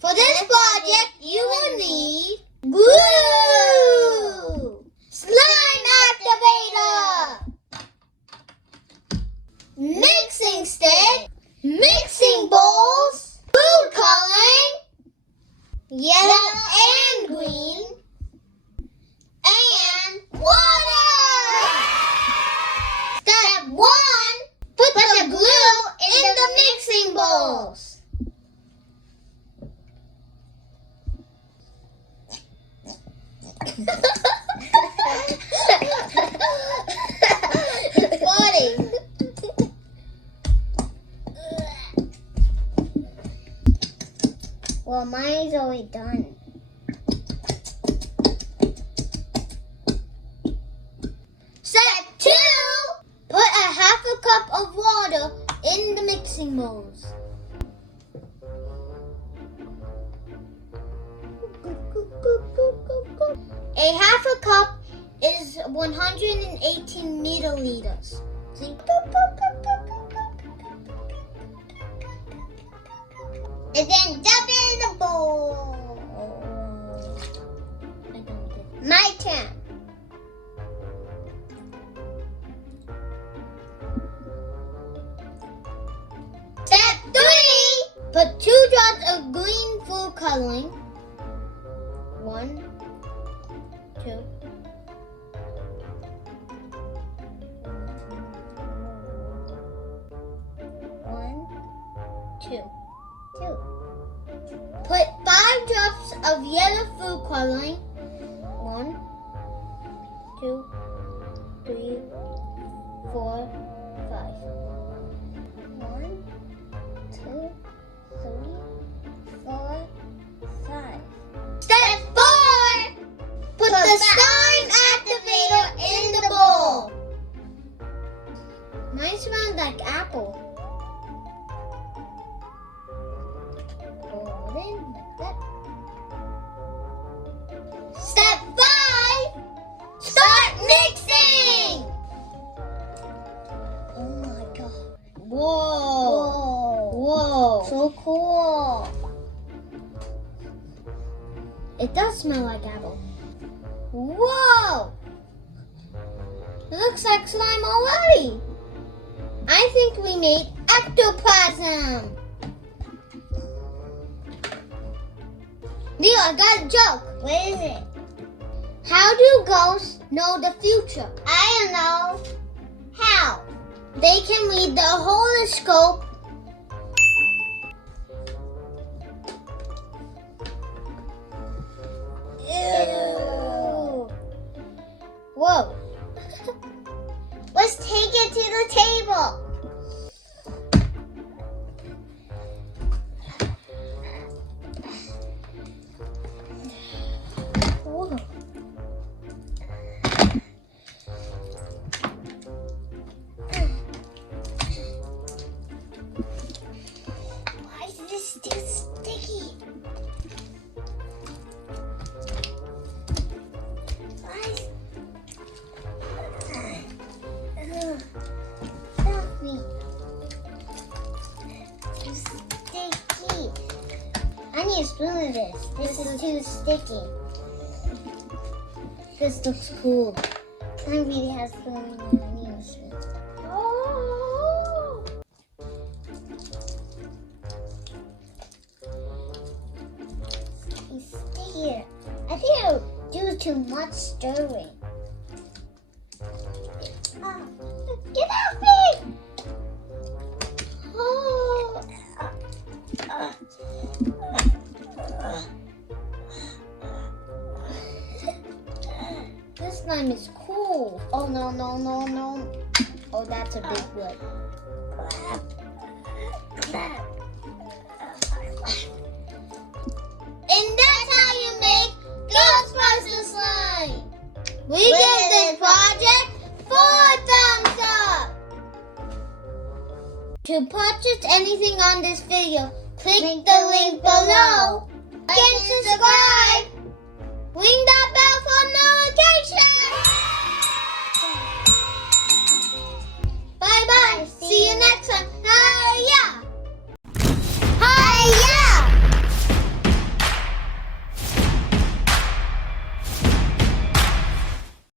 For this project, you will need glue, slime activator, mixing stick, mixing bowls, food coloring, yellow and green, and water! Step 1, put the glue in the mixing bowls. It's funny. Well, mine's already done. Step 2, put a half a cup of water in the mixing bowls. A half a cup is 118 milliliters. See? And then dump it in the bowl. My turn. Step 3. Put 2 drops of green food coloring. 1, 2. 1, 2. Put 5 drops of yellow food coloring. 1, 2, 3, 4, 5. 1, 2, 3, 4, 5. Step 4. Put the slime activator in the bowl. Mine smells like apple. Pour it in like that. Step 5. Start mixing. Oh my god. Whoa. Whoa. So cool. It does smell like apple. Whoa! It looks like slime already. I think we made ectoplasm. Leo, I got a joke. What is it? How do ghosts know the future? I don't know. How? They can read the horoscope. Ew. Whoa. Let's take it to the table. Whoa. Why is this still sticky? Help me. Too sticky. I need a spoon of this. This is too sticky. This looks cool. I really have spoon. I need a spoon. Oh! It's sticky. I think I'll do too much stirring. Get off me! Oh. This slime is cool. Oh no, no, no, no. Oh, that's a big one. And that's how you make GhostBuster Slime. We did this project 4 thumbs up! To purchase anything on this video, click the link below.